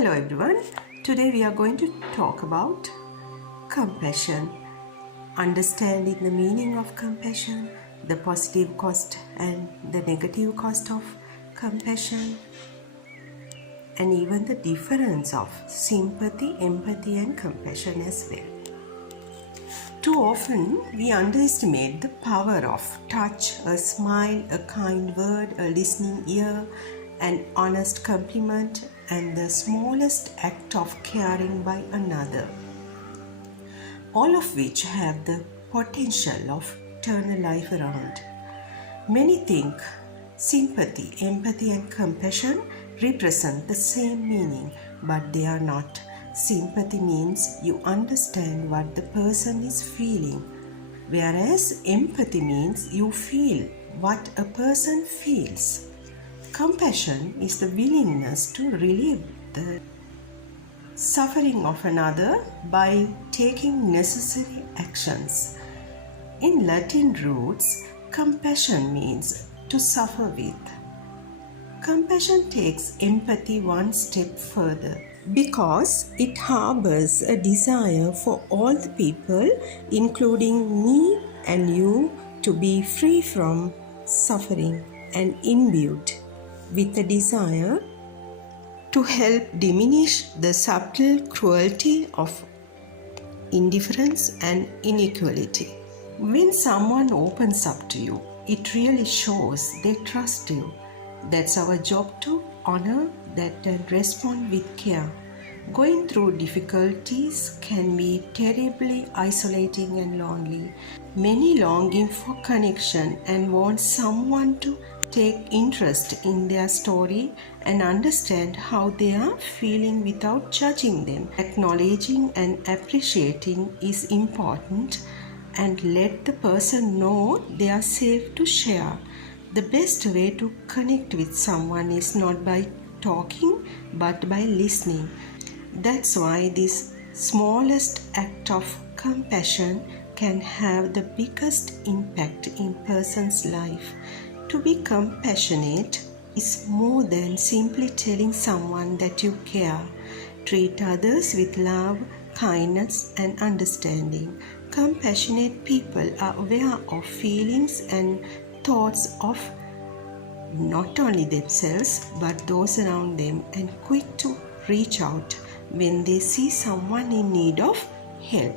Hello everyone. Today we are going to talk about compassion, understanding the meaning of compassion, the positive cost and the negative cost of compassion, and even the difference of sympathy, empathy and compassion as well. Too often we underestimate the power of touch, a smile, a kind word, a listening ear, an honest compliment, and the smallest act of caring by another, all of which have the potential of turn a life around. Many think sympathy, empathy, and compassion represent the same meaning, but they are not. Sympathy means you understand what the person is feeling, whereas empathy means you feel what a person feels. Compassion is the willingness to relieve the suffering of another by taking necessary actions. In Latin roots, compassion means to suffer with. Compassion takes empathy one step further because it harbors a desire for all the people, including me and you, to be free from suffering and imbued with a desire to help diminish the subtle cruelty of indifference and inequality. When someone opens up to you, it really shows they trust you. That's our job to honor that and respond with care. Going through difficulties can be terribly isolating and lonely. Many longing for connection and want someone to take interest in their story and understand how they are feeling without judging them. Acknowledging and appreciating is important, and let the person know they are safe to share. The best way to connect with someone is not by talking but by listening. That's why this smallest act of compassion can have the biggest impact in a person's life. To be compassionate is more than simply telling someone that you care. Treat others with love, kindness, and understanding. Compassionate people are aware of feelings and thoughts of not only themselves but those around them, and quick to reach out when they see someone in need of help.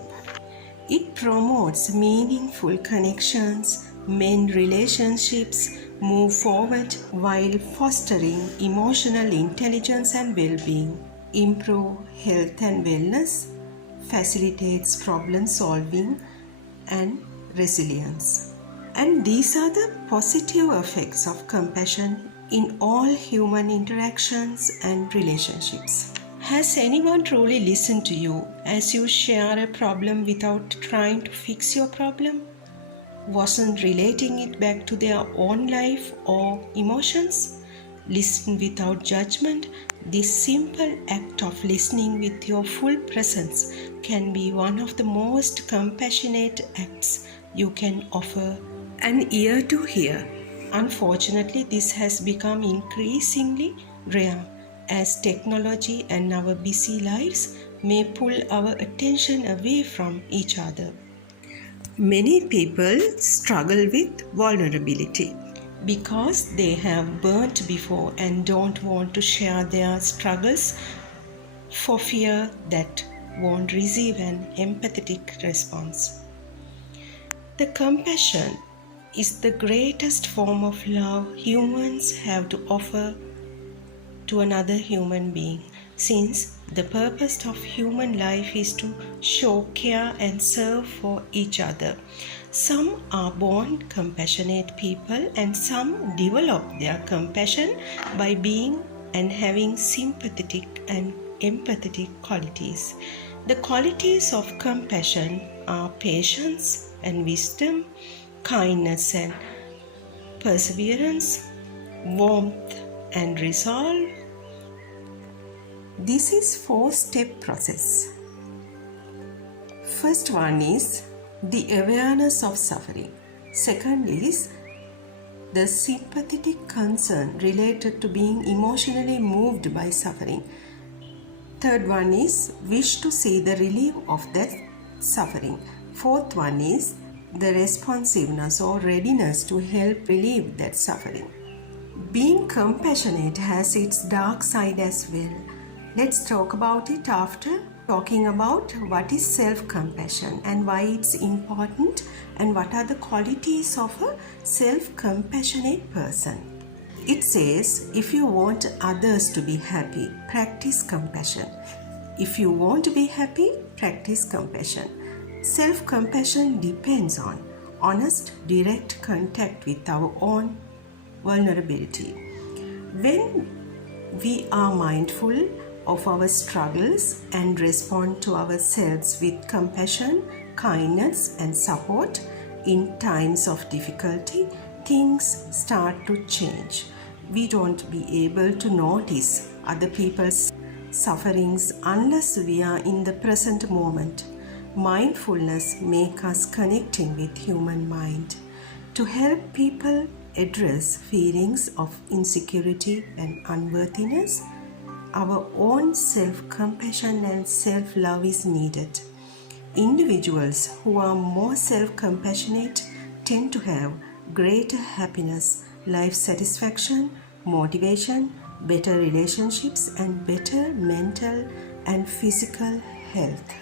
It promotes meaningful connections, mend relationships, move forward while fostering emotional intelligence and well-being, improve health and wellness, facilitates problem solving and resilience. And these are the positive effects of compassion in all human interactions and relationships. Has anyone truly listened to you as you share a problem without trying to fix your problem? Wasn't relating it back to their own life or emotions? Listen without judgment. This simple act of listening with your full presence can be one of the most compassionate acts you can offer an ear to hear. Unfortunately, this has become increasingly rare as technology and our busy lives may pull our attention away from each other. Many people struggle with vulnerability because they have burnt before and don't want to share their struggles for fear that won't receive an empathetic response. The compassion is the greatest form of love humans have to offer to another human being, since the purpose of human life is to show care and serve for each other. Some are born compassionate people and some develop their compassion by being and having sympathetic and empathetic qualities. The qualities of compassion are patience and wisdom, kindness and perseverance, warmth and resolve. This is 4-step process. First one is the awareness of suffering. Second is the sympathetic concern related to being emotionally moved by suffering. Third one is wish to see the relief of that suffering. Fourth one is the responsiveness or readiness to help relieve that suffering. Being compassionate has its dark side as well. Let's talk about it after talking about what is self-compassion and why it's important and what are the qualities of a self-compassionate person. It says, if you want others to be happy, practice compassion. If you want to be happy, practice compassion. Self-compassion depends on honest, direct contact with our own vulnerability. When we are mindful of our struggles and respond to ourselves with compassion, kindness, and support in times of difficulty, things start to change. We don't be able to notice other people's sufferings unless we are in the present moment. Mindfulness makes us connecting with human mind to help people address feelings of insecurity and unworthiness. Our own self-compassion and self-love is needed. Individuals who are more self-compassionate tend to have greater happiness, life satisfaction, motivation, better relationships, and better mental and physical health.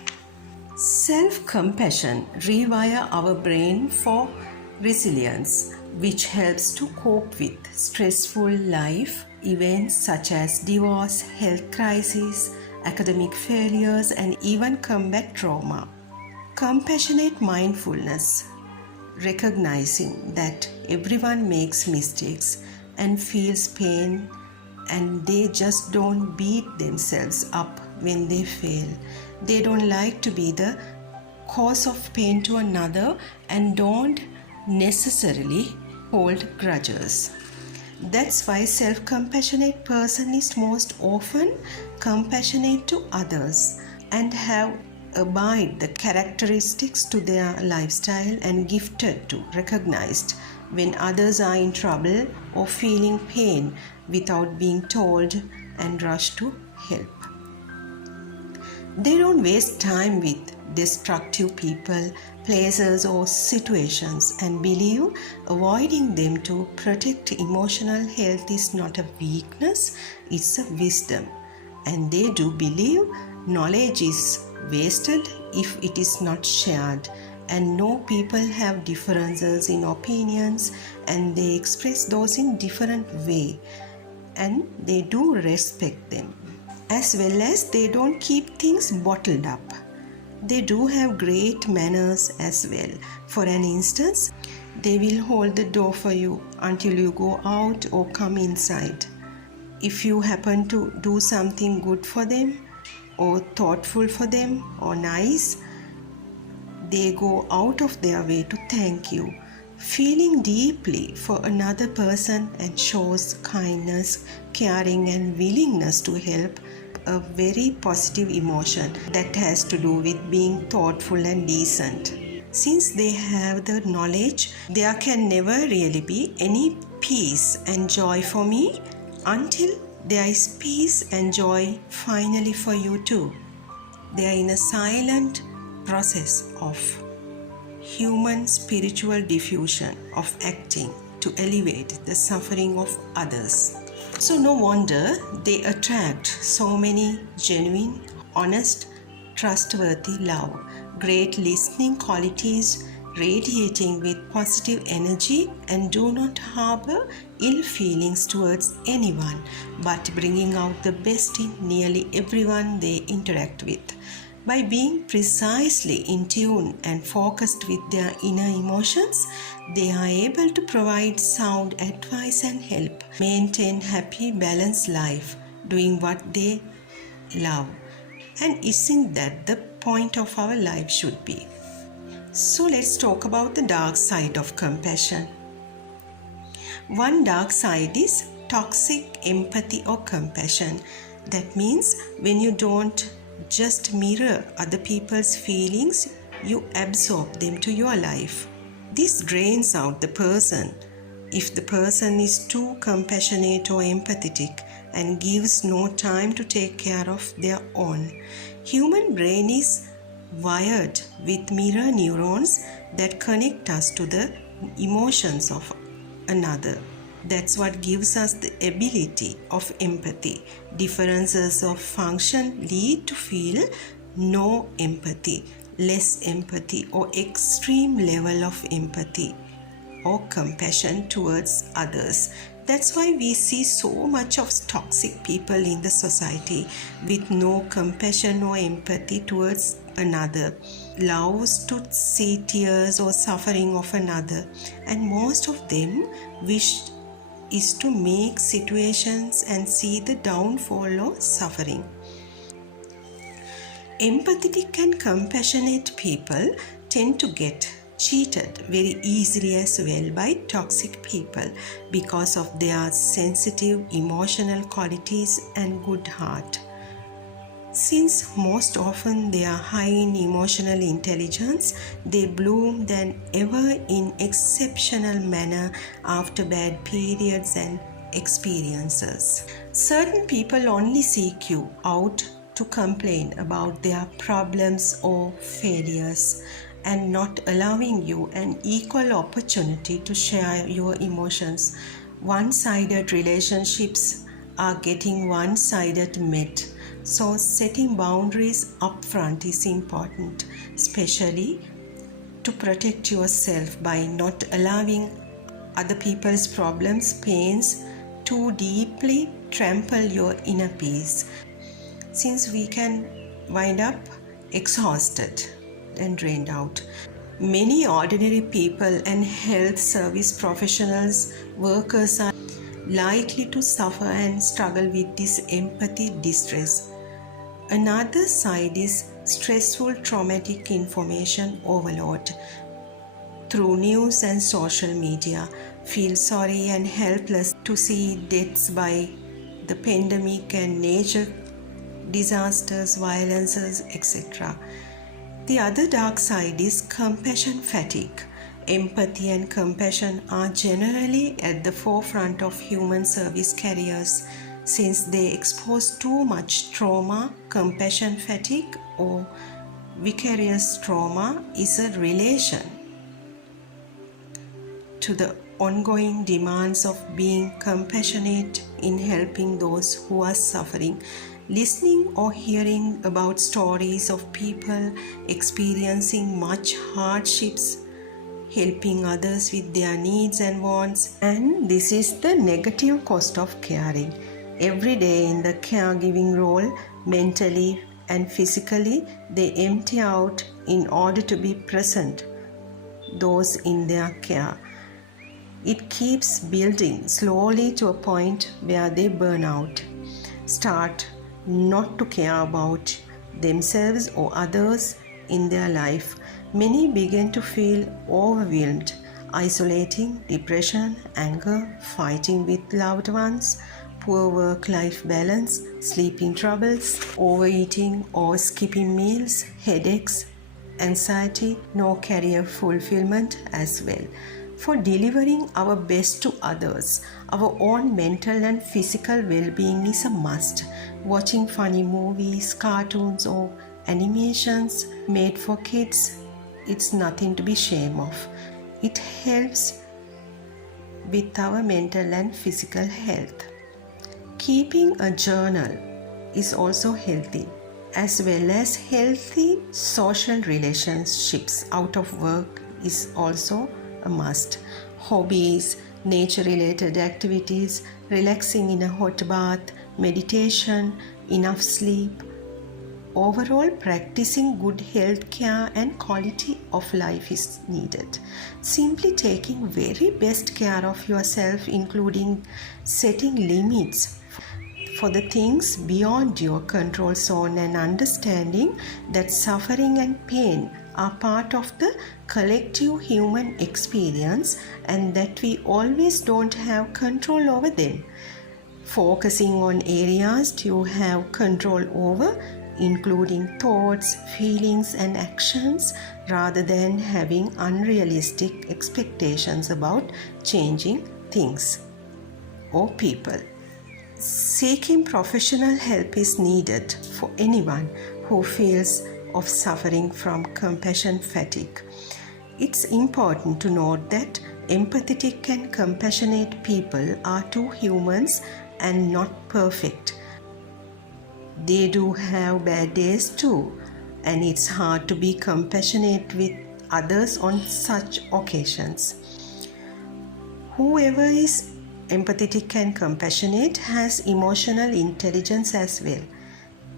Self-compassion rewires our brain for resilience, which helps to cope with stressful life events such as divorce, health crises, academic failures, and even combat trauma. Compassionate mindfulness, recognizing that everyone makes mistakes and feels pain, and they just don't beat themselves up when they fail. They don't like to be the cause of pain to another and don't necessarily hold grudges. That's why self-compassionate person is most often compassionate to others and have abide the characteristics to their lifestyle and gifted to recognized when others are in trouble or feeling pain without being told and rush to help. They don't waste time with destructive people, places, or situations and believe avoiding them to protect emotional health is not a weakness, it's a wisdom. And they do believe knowledge is wasted if it is not shared, and no people have differences in opinions and they express those in different way, and they do respect them, as well as they don't keep things bottled up. They do have great manners as well. For an instance, they will hold the door for you until you go out or come inside. If you happen to do something good for them or thoughtful for them or nice, they go out of their way to thank you. Feeling deeply for another person and shows kindness, caring, and willingness to help, a very positive emotion that has to do with being thoughtful and decent. Since they have the knowledge, there can never really be any peace and joy for me until there is peace and joy finally for you too. They are in a silent process of human spiritual diffusion of acting to elevate the suffering of others. So no wonder they attract so many genuine, honest, trustworthy love, great listening qualities, radiating with positive energy, and do not harbor ill feelings towards anyone, but bringing out the best in nearly everyone they interact with. By being precisely in tune and focused with their inner emotions, they are able to provide sound advice and help maintain happy, balanced life, doing what they love. And isn't that the point of our life should be? So let's talk about the dark side of compassion. One dark side is toxic empathy or compassion. That means when you don't just mirror other people's feelings, you absorb them to your life. This drains out the person. If the person is too compassionate or empathetic, and gives no time to take care of their own. Human brain is wired with mirror neurons that connect us to the emotions of another. That's what gives us the ability of empathy. Differences of function lead to feel no empathy, less empathy, or extreme level of empathy or compassion towards others. That's why we see so much of toxic people in the society with no compassion or empathy towards another, loves to see tears or suffering of another, and most of them wish is to make situations and see the downfall or suffering. Empathetic and compassionate people tend to get cheated very easily as well by toxic people because of their sensitive emotional qualities and good heart. Since most often they are high in emotional intelligence, they bloom than ever in exceptional manner after bad periods and experiences. Certain people only seek you out to complain about their problems or failures and not allowing you an equal opportunity to share your emotions. One-sided relationships are getting one-sided met. So setting boundaries upfront is important, especially to protect yourself by not allowing other people's problems, pains too deeply trample your inner peace, since we can wind up exhausted and drained out. Many ordinary people and health service professionals, workers are likely to suffer and struggle with this empathy distress. Another side is stressful traumatic information overload. Through news and social media, feel sorry and helpless to see deaths by the pandemic and nature disasters, violences, etc. The other dark side is compassion fatigue. Empathy and compassion are generally at the forefront of human service careers since they expose too much trauma. Compassion fatigue or vicarious trauma is a relation to the ongoing demands of being compassionate in helping those who are suffering. Listening or hearing about stories of people experiencing much hardships, helping others with their needs and wants, and this is the negative cost of caring. Every day in the caregiving role, mentally and physically, they empty out in order to be present those in their care. It keeps building slowly to a point where they burn out, start not to care about themselves or others in their life. Many begin to feel overwhelmed, isolating, depression, anger, fighting with loved ones, poor work-life balance, sleeping troubles, overeating or skipping meals, headaches, anxiety, no career fulfillment as well. For delivering our best to others, our own mental and physical well-being is a must. Watching funny movies, cartoons or animations made for kids, it's nothing to be ashamed of. It helps with our mental and physical health. Keeping a journal is also healthy, as well as healthy social relationships out of work is also a must. Hobbies, nature-related activities, relaxing in a hot bath, meditation, enough sleep. Overall, practicing good health care and quality of life is needed. Simply taking very best care of yourself, including setting limits for the things beyond your control zone and understanding that suffering and pain are part of the collective human experience and that we always don't have control over them. Focusing on areas you have control over, including thoughts, feelings and actions, rather than having unrealistic expectations about changing things or people. Seeking professional help is needed for anyone who feels of suffering from compassion fatigue. It's important to note that empathetic and compassionate people are two humans and not perfect. They do have bad days too, and it's hard to be compassionate with others on such occasions. Whoever is empathetic and compassionate has emotional intelligence as well.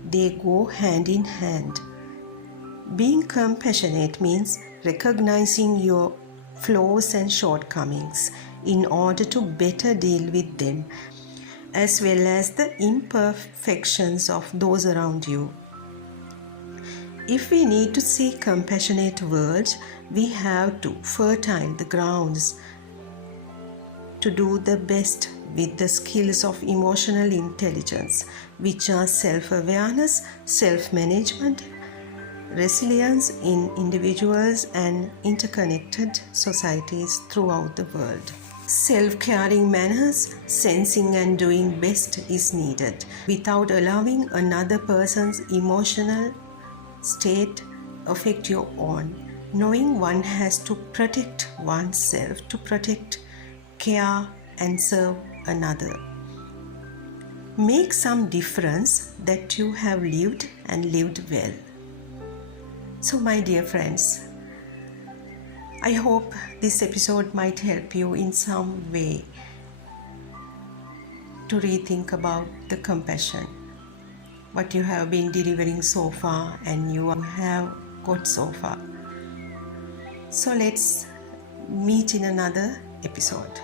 They go hand in hand. Being compassionate means recognizing your flaws and shortcomings in order to better deal with them, as well as the imperfections of those around you. If we need to see compassionate words, we have to fertile the grounds to do the best with the skills of emotional intelligence, which are self-awareness, self-management, resilience in individuals and interconnected societies throughout the world. Self-caring manners, sensing and doing best is needed without allowing another person's emotional state affect your own. Knowing one has to protect oneself to protect, care and serve another. Make some difference that you have lived and lived well. So my dear friends, I hope this episode might help you in some way to rethink about the compassion, what you have been delivering so far and you have got so far. So let's meet in another episode.